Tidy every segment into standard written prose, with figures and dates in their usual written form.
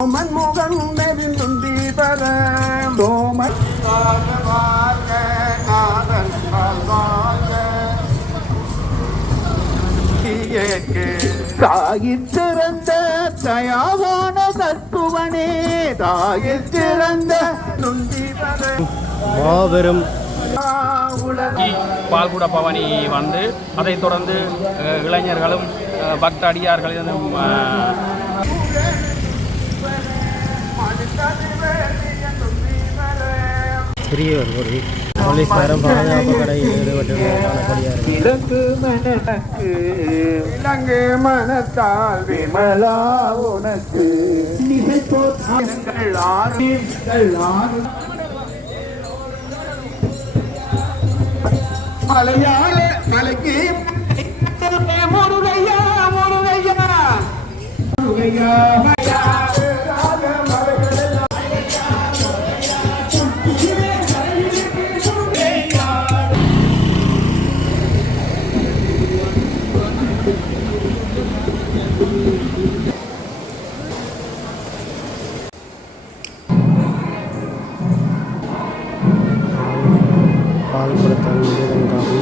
மன்முகன் நெறிந்துந்தி பெற தோமன் வாழ்க நாதன் வாழ்க தாயிறந்த தயாவான தத்துவனே தாயிறந்த நுந்தி பெற மாபெரும் பால்குட பவனி வந்து அதைத் தொடர்ந்து இளைஞர்களும் பக்த அடியார்களும் பெரியவர் ஒரு போலீஸ்காரன் பாதுகாப்பு கடையில் இலங்கு மனத்தால் விமலா உனக்கு மலையாள மலைக்கு முருகையா முருகையா முருகையா பால் கொடுத்தாங்க காவி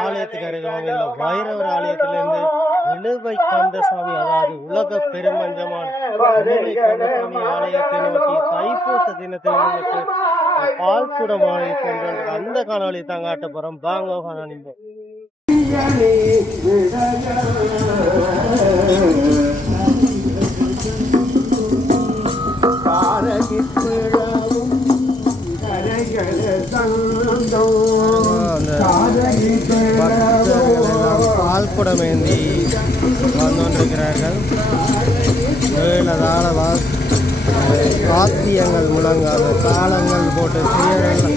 ஆலயத்துக்கு அருகாமையில் வைரவர் ஆலயத்திலிருந்து நிலுவை கந்தசாமி, அதாவது உலக பெருமஞ்சமான நிலுவை கந்தசாமி ஆலயத்தை நோக்கி தைப்பூச தினத்தில் முன்னிட்டு பால் குடமாலை சென்ற அந்த காணொலி தான் காட்ட போறோம். வாங்க காணொலி. பால் குடமேந்தி வந்துகொண்டிருக்கிறார்கள். வாத்தியங்கள் முழங்க, அந்த தாளங்கள் போட்டு சீரங்கள்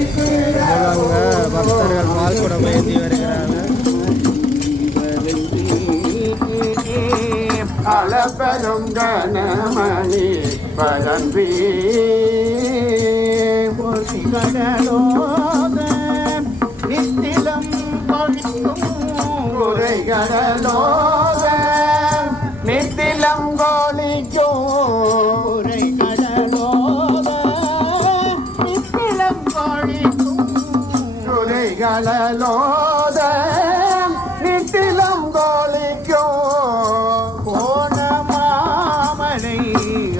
முழங்க பக்தர்கள் பால் குடமேந்தி வருகிறார்கள். அளப்பெரும் கனமணி பரம்பி கடலோத நித்திலம் கடலோத நித்திலம் கோலிக்கும் கடலோத நித்திலம் கோலிக்கும் கடலோத நித்திலம் கோலிக்கும் போன மாமனை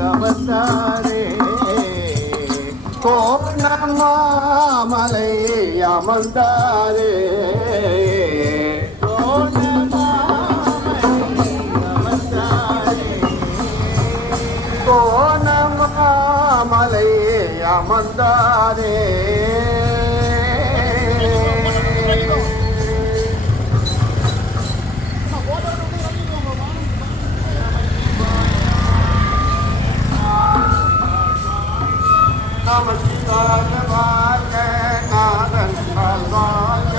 அவதாரே போன மாமலை அமர்ந்தாரே மலை அமர்ந்தாரே நமஸ்கார வாழ்க நாதன் வாழ்க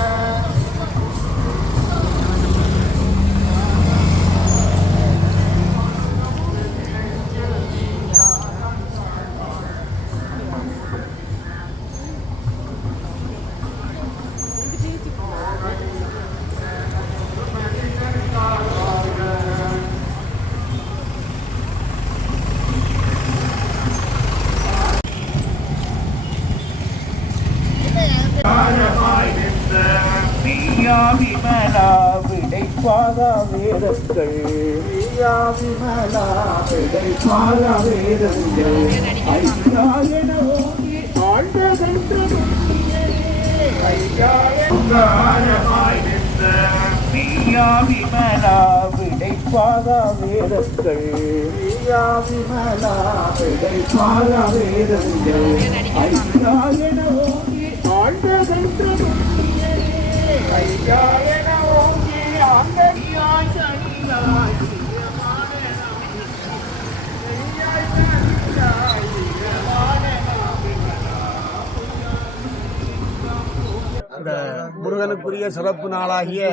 விமலா விடைப்பாத வேதங்கள் விமலா விடைப்பாத வேதங்கள் ஐயா என ஓங்கி ஆழ்ந்ததென்று விமலா விடைப்பாத வேதங்கள் விமலா விடைப்பாத வேதங்கள் ஐயா என ஓங்கி ஆழ்ந்ததென்று ஐயாயன ஓங்கி ஆங்கடியாய் சனியாய் இந்த முருகனுக்குரிய சிறப்பு நாளாகிய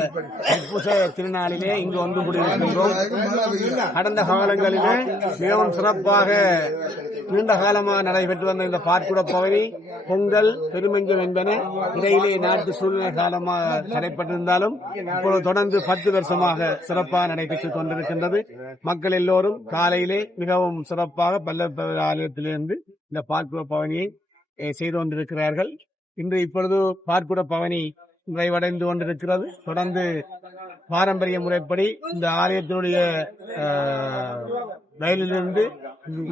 தைப்பூச திருநாளிலே இங்கு வந்து கூடியிருக்கின்றோம். கடந்த காலங்களிலே மிகவும் சிறப்பாக நீண்ட காலமாக நடைபெற்று வந்த இந்த பார்க்குட பவனி பொங்கல் பெருமஞ்சம் என்பன இடையிலே நாட்டு சூழ்நிலை காலமாக தடைப்பட்டிருந்தாலும் இப்பொழுது தொடர்ந்து 10 வருஷமாக சிறப்பாக நடைபெற்றுக் கொண்டிருக்கின்றது. மக்கள் எல்லோரும் காலையிலே மிகவும் சிறப்பாக பல்லவர் ஆலயத்திலிருந்து இந்த பார்க்குட பவனியை செய்து கொண்டிருக்கிறார்கள். இன்று இப்பொழுது பார்க்குட பவனி நிறைவடைந்து கொண்டிருக்கிறது. தொடர்ந்து பாரம்பரிய முறைப்படி இந்த ஆலயத்தினுடைய வயலிலிருந்து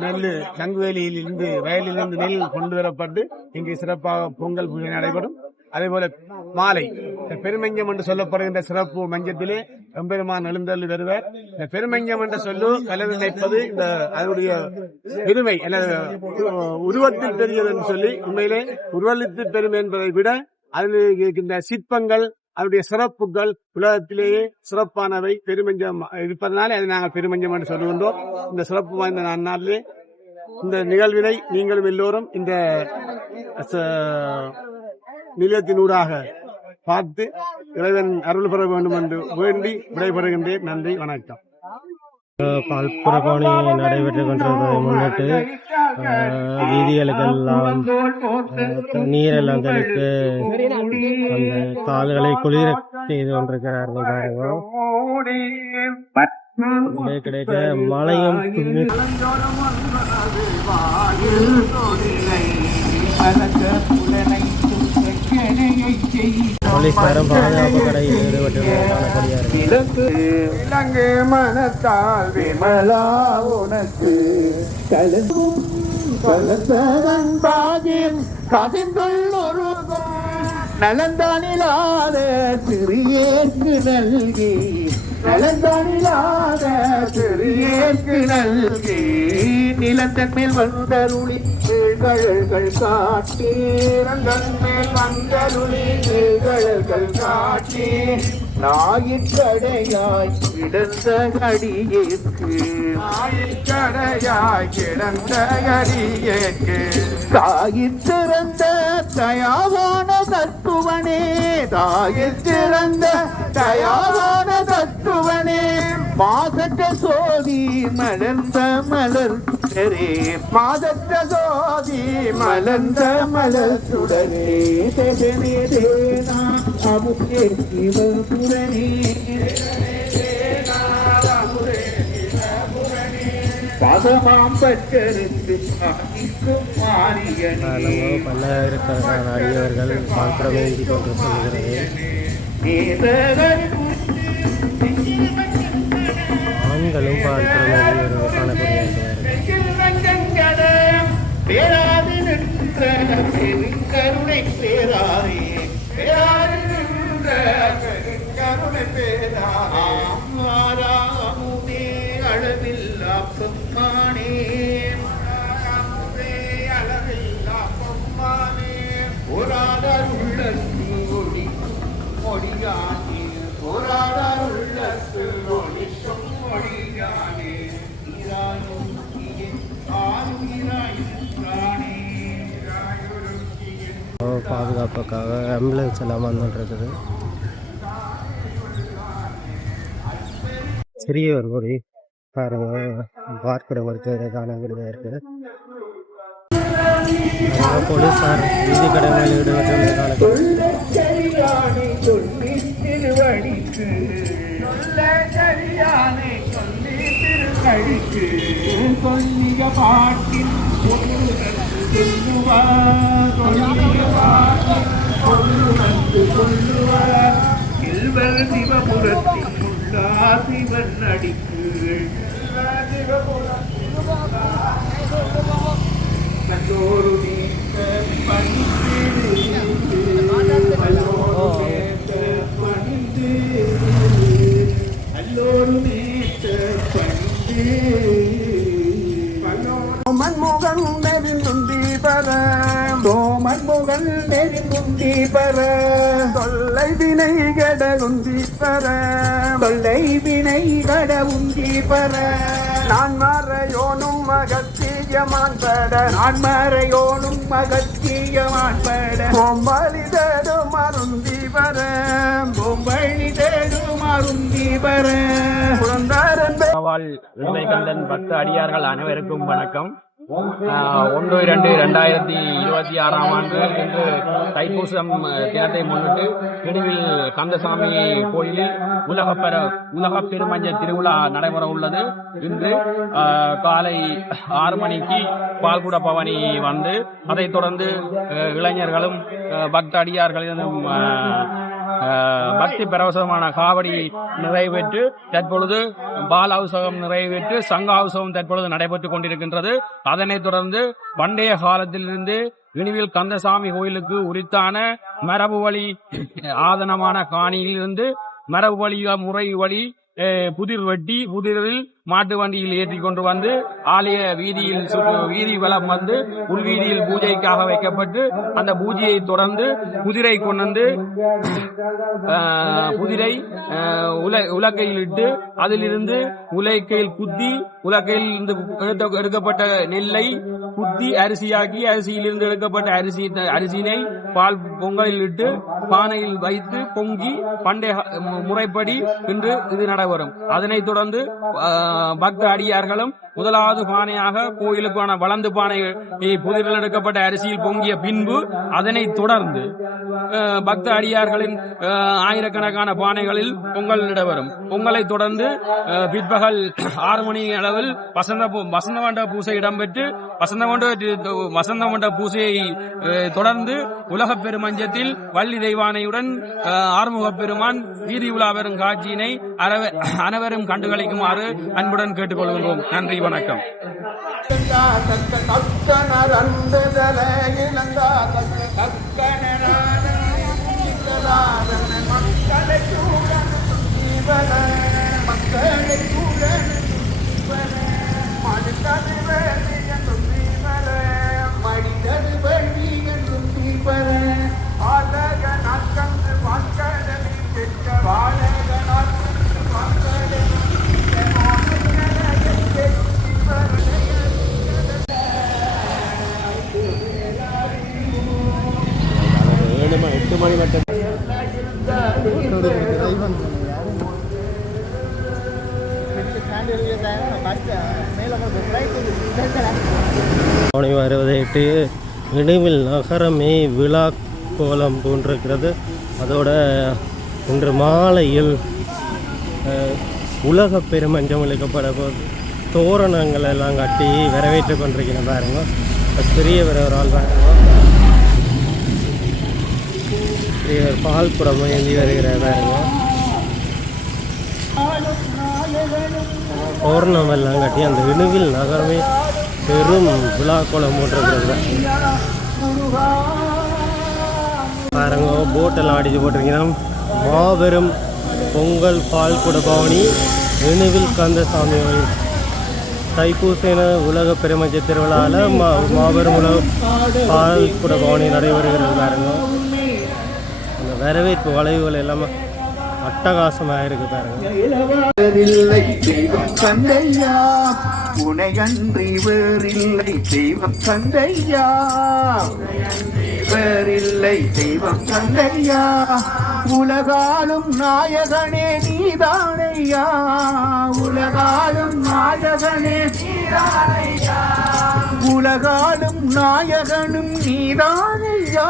நெல் சங்குவேலியில் இருந்து வயலிலிருந்து நெல் கொண்டு வரப்பட்டு இங்கு சிறப்பாக பொங்கல் பூஜை நடைபெறும். அதேபோல மாலை பெருமஞ்சம் என்று சொல்லப்படுகின்ற சிறப்பு மஞ்சத்திலே எம்பெருமான் எழுந்தருளி வருவார். இந்த பெருமஞ்சம் என்ற சொல்லு கலந்து நினைப்பது இந்த அதனுடைய பெருமை அல்லது உருவத்தில் பெரியது என்று சொல்லி உண்மையிலே உருவத்தில் பெருமை என்பதை விட அதில் இருக்கின்ற சிற்பங்கள் அதனுடைய சிறப்புகள் உலகத்திலேயே சிறப்பானவை பெருமஞ்சம் இருப்பதனாலே அதை நாங்கள் பெருமஞ்சம் என்று சொல்லுகின்றோம். இந்த சிறப்பு வாய்ந்த நாளிலே இந்த நிகழ்வினை நீங்களும் எல்லோரும் இந்த நிலையத்தினூடாக பார்த்து இறைவன் அருள் பெற வேண்டும் என்று வேண்டி விடைபெறுகின்றேன். நன்றி, வணக்கம். பால்புரபவனி நடைபெற்றுக் கொண்டிருப்பதை முன்னிட்டு வீதிகளுக்கெல்லாம் நீரெல்லாம் தெளித்து அந்த கால்களை குளிர செய்து கொண்டிருக்கிறார்கள். கிடைக்க மழையும் போலீசாரும் பாதுகாப்பு கடையில் ஈடுபட்டு இலங்கை மனத்தால் விமலா உனக்கு நலந்தானிலாத சிறியேற்கு நல்கி நலந்தானிலாத சிறியேற்கு நல்கி நிலத்தன் மேல் வந்தருளி கழல்கள் காட்டி ரங்கன் மேல் வந்தருளி கழல்கள் காட்டி நாயிற்கடையாய் கிடந்த அடியேற்கு நாயிற்கடையாய் கிடந்த அடியேற்கு தாயிற்றிறந்த தயாவான தத்துவனே தாயிற்றிறந்த தயாவான தத்துவனே மாசற்ற சோதி மலர்ந்த மலர் சுடரே மாதற்ற சோதி மலர்ந்த மலர் சுடரே தேனே தேனா அமுதே சிவபுரணே பதமாம் பற்றருக்கு சாதிக்கும் மாரியனே பல்லாயிரக்கணக்கான அடியவர்கள் பாத்திரம் வேண்டி கொண்டு செல்கிறது. ஆண்களும் பாத்திரம் பேராது நின்ற பெருங்கருணை பேராரே பேராது நின்ற பெருங்கருணை பேராரே அளவில்லா பெம்மானே அளவில்லா பெம்மானே ஒராதார் உள்ளத்து ஒளி மொழியானே ஒராதார் உள்ளத்து ஒளிக்கும் மொழியானே ஈராயும் பாதுகாப்புக்காக ஆம்புலன்ஸ் எல்லாம் வந்துட்டு சிறிய ஒரு பொறி பாருங்க பார்க்கிற ஒருத்தர் காணக்கூடிய இருக்கு. போலீசார் வீதி கடைகளில் ஈடுபட்டு சிவபுரத்தின் உள்ளா சிவன் அடிக்கு மன்மோகன் நெறிந்துண்டி பெற மன்மோகன் நெறிந்துண்டி பெற தொல்லை வினை கடகுந்தி பெற தொல்லை வினை கடவுந்தி பெற நான் மறையோனும் மகத்தியமான் பட நான் மறையோனும் மகத்தியமான் பட பொம்பளி தேடும் அருந்தி பெற பொம்பளி தேடும் அருந்தி பெற வாழ் கண்டன் பக்த அடியார்கள் அனைவருக்கும் வணக்கம். 1/2/2026 ஆண்டு இன்று தைப்பூசம் தினத்தை முன்னிட்டு கிடுவில் கந்தசாமி கோயிலில் உலக பெருமஞ்ச திருவிழா நடைபெற உள்ளது. இன்று காலை 6 மணிக்கு பால்குட பவனி வந்து அதைத் தொடர்ந்து இளைஞர்களும் பக்த அடியார்களிடம் பக்தி பரவசமான காவடி நிறைவேற்று தற்பொழுது பால் அவுசகம் நிறைவேற்று சங்க அவுசகம் தற்பொழுது நடைபெற்றுக் கொண்டிருக்கின்றது. அதனைத் தொடர்ந்து பண்டைய காலத்திலிருந்து இனிவில் கந்தசாமி கோயிலுக்கு உரித்தான மரபு வழி ஆதனமான காணியிலிருந்து மரபு வழி முறை வழி புதிர் வெட்டி புதிரில் மாட்டு வண்டியில் ஏற்றி கொண்டு வந்து ஆலய வீதியில் வீதி வலம் வந்து உள்வீதியில் பூஜைக்காக வைக்கப்பட்டு அந்த பூஜையை தொடர்ந்து குதிரை கொண்டு குதிரை உலக்கையில் இட்டு அதிலிருந்து உலக்கையில் குத்தி உலக்கையில் இருந்து எடுக்கப்பட்ட நெல்லை குத்தி அரிசியாக்கி அரிசியிலிருந்து எடுக்கப்பட்ட அரிசியினை பால் பொங்கலில் இட்டு பானையில் வைத்து பொங்கி பண்டைய முறைப்படி இன்று இது நடைபெறும். அதனைத் தொடர்ந்து பக்த அடியார்களும் முதலாவது பானையாக கோயிலுக்கான வளர்ந்து பானை புதிரில் எடுக்கப்பட்ட அரிசியில் பொங்கிய பின்பு அதனைத் தொடர்ந்து பக்த அடியார்களின் ஆயிரக்கணக்கான பானைகளில் பொங்கல் நடைபெறும். பொங்கலை தொடர்ந்து பிற்பகல் 6 மணி அளவில் வசந்த மண்டப பூசை இடம்பெற்று வசந்த மண்டப பூசையை தொடர்ந்து உலக பெருமஞ்சத்தில் வள்ளி தெய்வானையுடன் ஆறுமுக பெருமான் வீதி உலா பெறும் காட்சியினை அனைவரும் கண்டுகளிக்குமாறு அன்புடன் கேட்டுக்கொள்கிறோம். நன்றி, வணக்கம். வருவதையிட்டு இனிவில் நகரமே விழா கோலம் போன்றிருக்கிறது. அதோட இன்று மாலையில் உலக பெருமஞ்சம் அளிக்கப்பட தோரணங்கள் எல்லாம் கட்டி வரவேற்று கொண்டிருக்கிறேன். பாருங்க, பெரியவர் ஒரு ஆள் பாருங்க, பெரியவர் பால் குடம் ஏந்தி வருகிற பாருங்க. தோரணம் எல்லாம் கட்டி அந்த இணுவில் நகரமே பெரும் விழா கோலம் போட்டிருக்கிறது. பாருங்க, போட்டெல்லாம் அடித்து போட்டிருக்கிறோம். மாபெரும் பொங்கல் பால் குட பவனி இணுவில் கந்தசாமி தைப்பூச உலக பெருமஞ்ச திருவிழாவில் மாபெரும் உலக பால் குட பவனி நடைபெறுகிறது. பாருங்க, அந்த வரவேற்பு வளைவுகள் எல்லாமே அட்டகாசமாக இருக்கு. பாருங்க, உனையன்றி வேறில்லை தெய்வம் தந்தையா, வேறில்லை தெய்வம் தந்தையா, உலகாலும் நாயகனே நீதானையா, உலகாலும் நாயகனே நீதானையா, உலகாலும் நாயகனும் நீதானையா,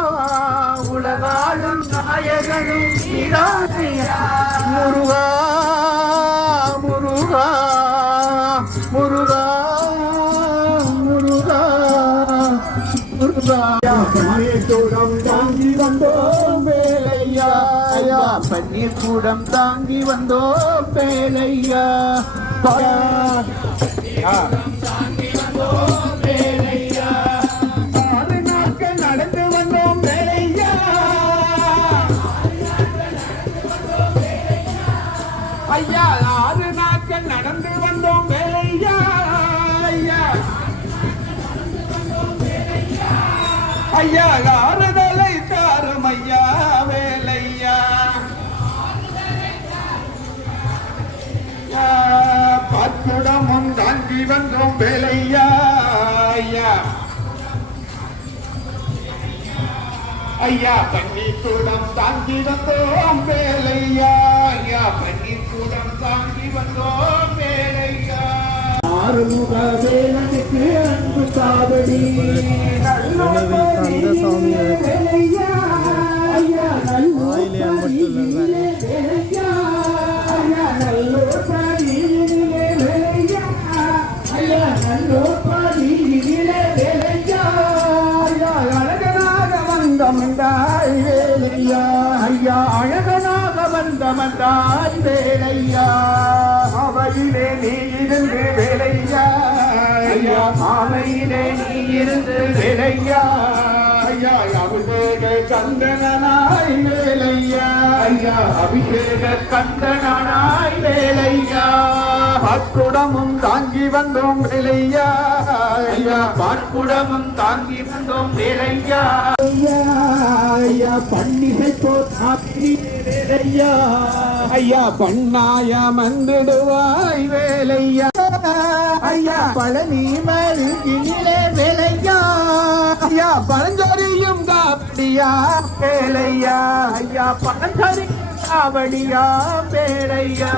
உலகாலும் நாயகனும் நீதானையா, முருகா முருகா முருகா முருகா முருகா, பன்னீர் கூடம் தாங்கி வந்தோம் வேலையா, பன்னீர் கூடம் தாங்கி வந்தோம் வேலையா, நடந்து வந்தோம் வேலையா, ஐயா 6 நாட்கள் நடந்து வந்தோம் வேலையா, ஐயா ஆறுதலை தாரும் ஐயா வேலையா, பத்துடமும் தாங்கி வந்தோம் வேலையா, ஐயா பன்னீர் கூடம் தாங்கி வந்தோம் வேலையா, ஐயா பன்னீர் கூடம் தாங்கி வந்தோம் வேலையா. ஆறுமுக வேலனுக்கு அன்பு காவடி கந்த சாமி வாயிலே அன்பட்டுள்ளார். ஐயா அழகனாக வந்தமந்தாய் வேலையா அவையிலே நீ இருந்து வேலையா ஐயா அவையிலே நீ இருந்து வேலையா ஐயா அபிஷேக கந்தனாய் வேலையா ஐயா அபிஷேக கந்தனாய் வேலையா பாட்குடமும் தாங்கி வந்தோம் வேலையா ஐயா பாட்குடமும் தாங்கி வந்தோம் வேலையா ஐயா பண்டிகை போற்றி வேலையா ஐயா பண்ணாய மந்திடுவாய் வேலையா ஐயா பழனி மருகினிலே வேலையா ஐயா பழஞ்சொரியும் காப்படியா வேலையா ஐயா பழஞ்சொரி காவடியா வேலையா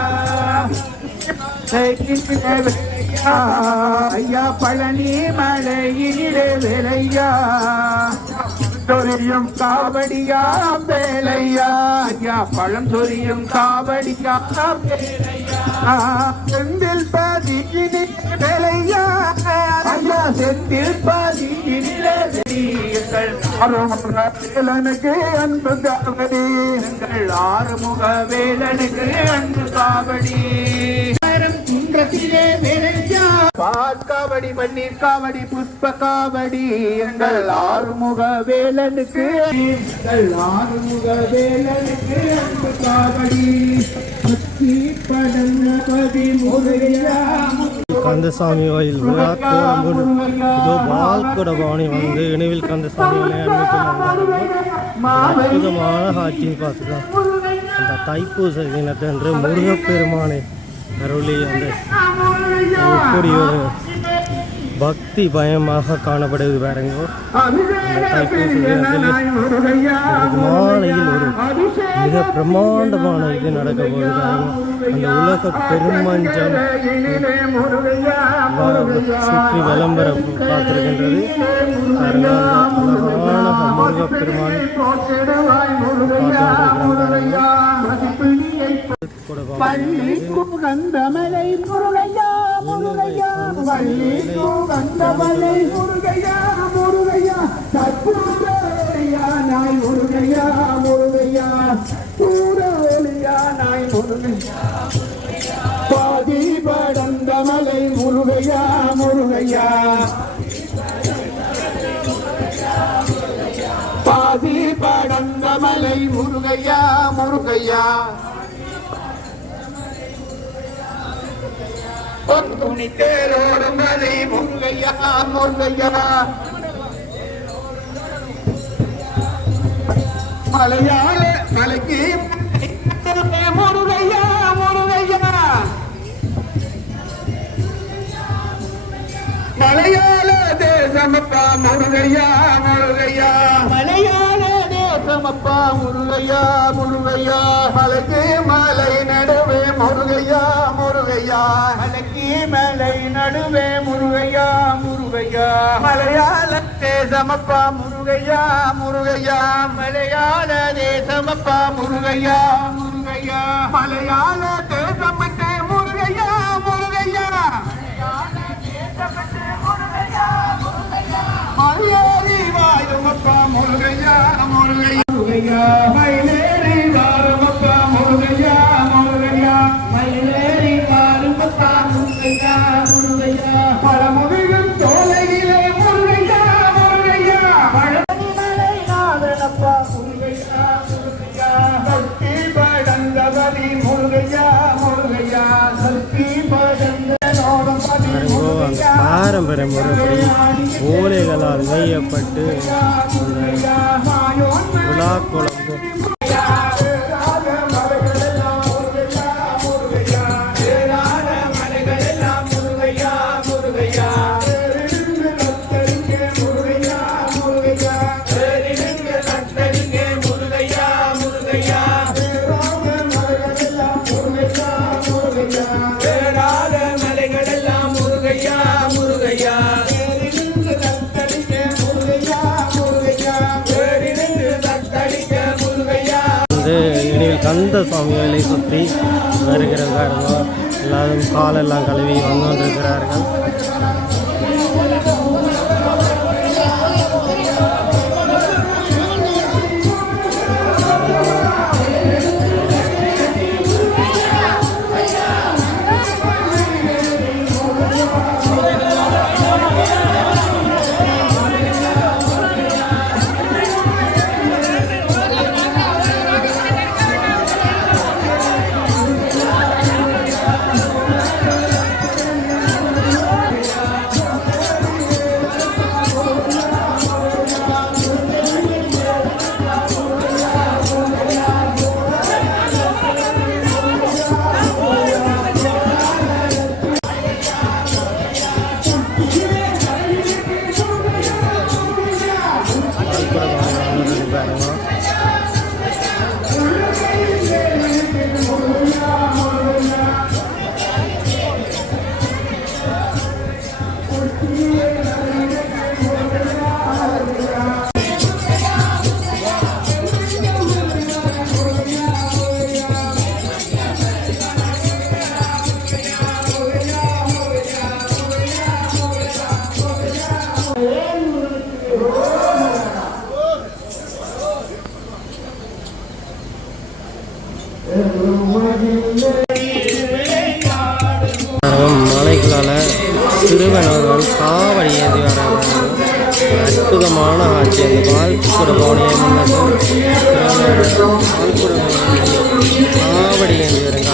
ஐயா பழனி மலையிலே வேலையா சொரியும் காவடியா வேலையா ஐயா பழம் சொரியும் காவடியா செந்தில் பதியினே வேலையா ஐயா செந்தில் பதியினிலே வேலனுக்கு அன்பு காவடி எங்கள் ஆறுமுக வேலனுக்கு அன்பு காவடி குன்றத்திலே வேலையா பாற்காவடி பன்னீர் காவடி புஷ்ப காவடி எங்கள் ஆறுமுக வேலனுக்கு எங்கள் ஆறுமுக வேலனுக்கு அன்பு காவடி பக்தி படங்கபதி முருகையா கந்தசாமி கோயில் விழாக்கோலம் இதோ பால்குட பவனி வந்து இணைவில் கந்தசாமி அற்புதமான காட்சியை பார்த்துக்கலாம். அந்த தைப்பூச தினத்தன்று முருகப்பெருமானை அருளி அந்த இப்படி ஒரு பக்தி பயமாக காணப்படுவது பாருங்க. தைப்பூச தினத்தில் மாலையில் ஒரு மிக பிரம்மாண்டமான இது நடக்க போகுது. அந்த உலக பெருமஞ்சம் சுற்றி விளம்பரம் பார்த்திருக்கின்றது. அழகான முருகப்பெருமான் கந்தமலை முருகையா முருகையா வள்ளி கந்தமலை முருகையா முருகையா சத்புரையா நாய் முருகையா முருகையா சூரொலியா நாய் முருகையா பாதி படந்தமலை முருகையா முருகையா பாதி படந்தமலை முருகையா முருகையா துணி தேரோடும் மலை முருகையா முருகையா மலையாள மலைக்கு முருகையா முருகையா மலையாள தேசமப்பா முருகையா முருகையா மலையாள தேசமப்பா முருகையா முருகையா மலைக்கு மலை நடுவே முருகையா முருகையா மலைக்கு மலை நடுவே முருகையா முருகையா மலையாள தேசமப்பா முருகையா முருகையா மலையாள தேசமப்பா முருகையா முருகையா மலையாள தேசமட்டே முருகையா முருகையா மலையாளி வாயுமப்பா முருகையா முருகையா மயிலேறி வாருமப்பா முருகையா முருகையா மயிலேறி வாருமப்பா முருகையா முருகையா பழமுருகன் சோலையிலே முருகையா முருகையா பழனிமலை நாதனப்பா முருகையா முருகையா சக்தி படந்தபதி முருகையா முருகையா சக்தி படந்தனோடபதி முருகையா பாரம்பரிய முறைப்படி ஓலைகளால் நெய்யப்பட்டு விழா குழம்பு கந்த சுவாமிகளை சுற்றி வருகிறார்கள். எல்லாரும் காலெல்லாம் கழுவி வந்து கொண்டிருக்கிறார்கள். மலைகளால் சிறுவனர்கள் காவடி ஏந்தி வராங்க. அற்புதமான ஆட்சி. அந்த வாழ்க்குட போனியை காவடி ஏந்தி வராங்க.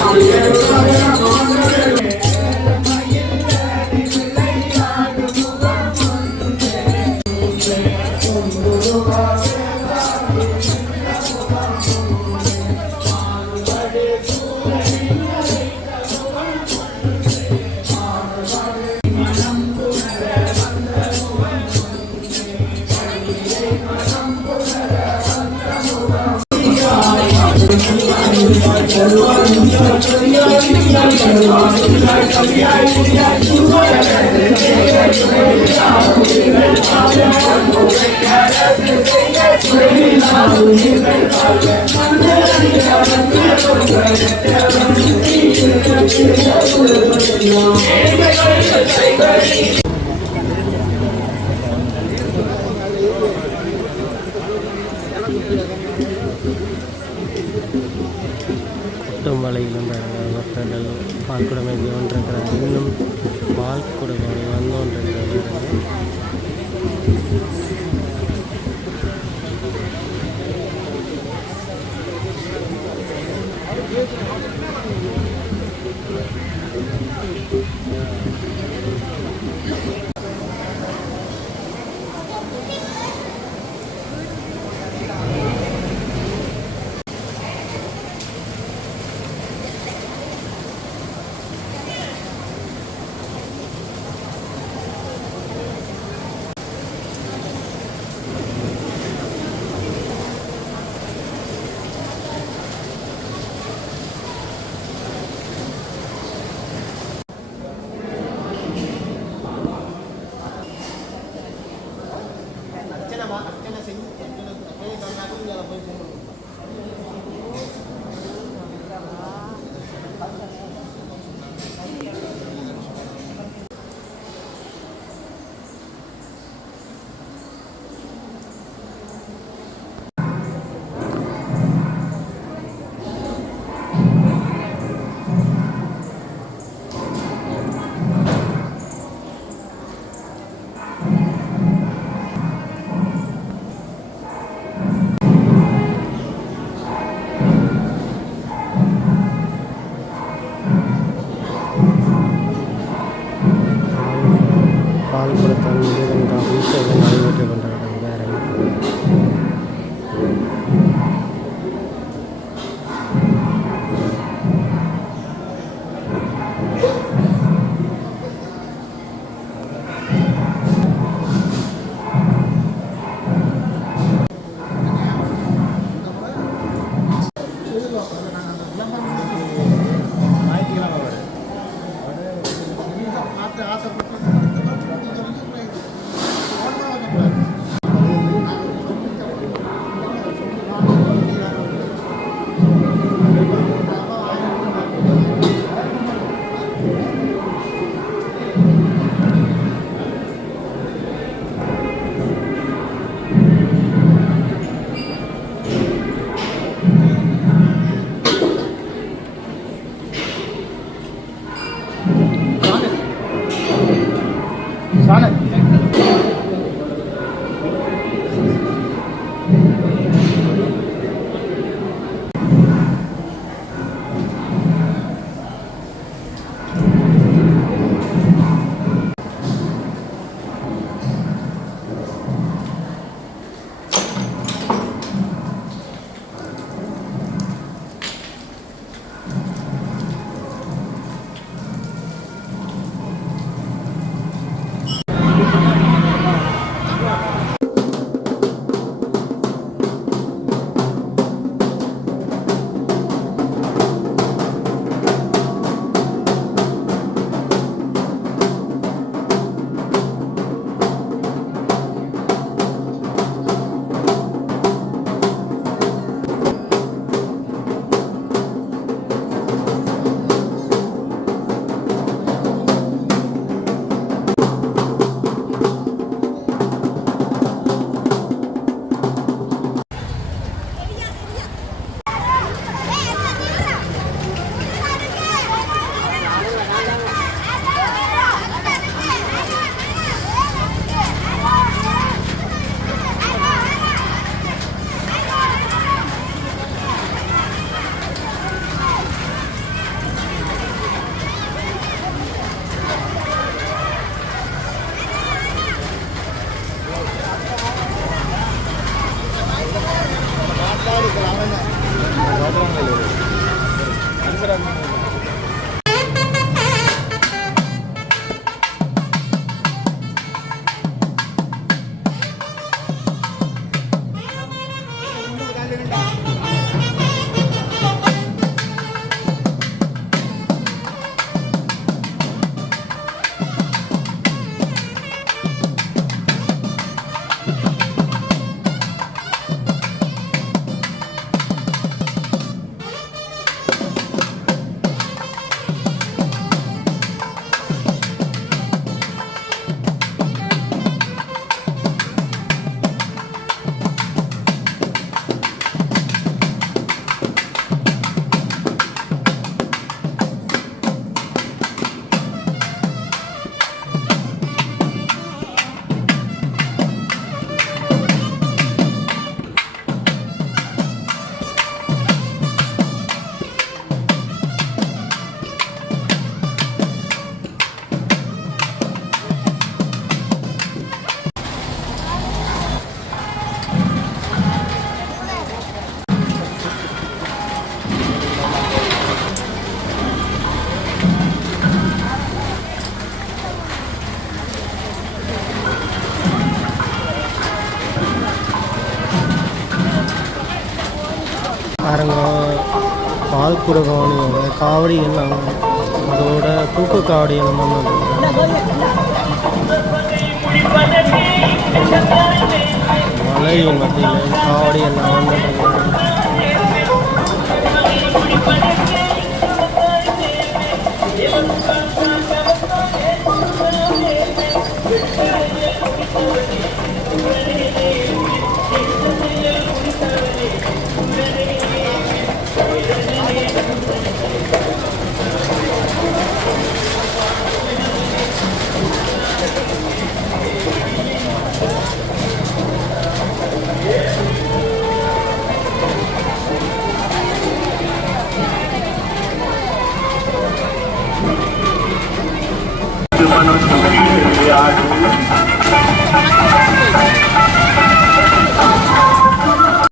மலையிலும் பக்தர்கள் பால் குடமை கொண்டிருக்கிறார். இன்னும் பால் குடமை வந்து கொண்டிருக்கிறார்கள். பாருங்க, பால் குடகாவணியோட காவடி எல்லாம் அதோட தூக்கு காவடி எல்லாம் மலையின் மத்தியில் காவடி எல்லாம் வந்துட்டு Manusia